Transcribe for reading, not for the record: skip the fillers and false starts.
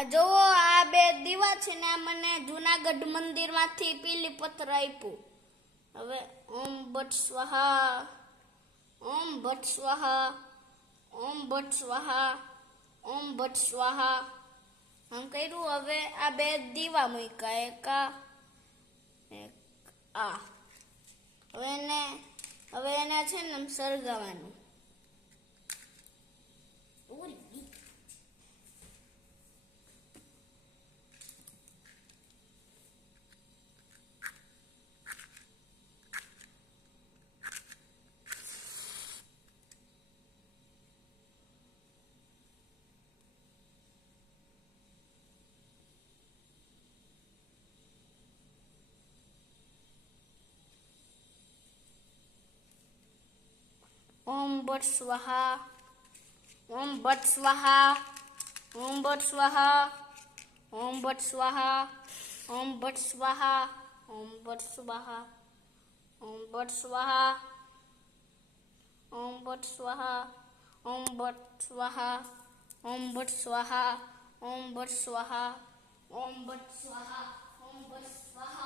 આ જોવો આ બે દીવા છે ને આ મને જુનાગઢ મંદિરમાંથી પીલી પથ્થર આપ્યું. હવે ઓમ ભટ્ટ સ્વાહા, ઓમ ભટ્ટ સ્વાહા, ઓમ ભટ્ટ સ્વાહા, ઓમ ભટ્ટ સ્વાહા આમ કર્યું. હવે આ બે દીવા મૂક્યા, એક આ. હવે એને છે ને આમ સળગાવવાનું. ઓમ ભટ્ટ સ્વાહા, ઓમ ભટ્ટ સ્વાહા, ઓમ ભટ્ટ સ્વાહા, ઓમ ભટ્ટ સ્વાહા, ઓમ ભટ્ટ સ્વાહા, ઓમ ભટ્ટ સ્વાહા, ઓમ ભટ્ટ સ્વાહા, ઓમ ભટ્ટ સ્વાહા, ઓમ ભટ્ટ સ્વાહા, ઓમ ભટ્ટ સ્વાહા, ઓમ ભટ્ટ સ્વાહા, ઓમ ભટ્ટ સ્વાહા, ઓમ ભટ્ટ સ્વાહા.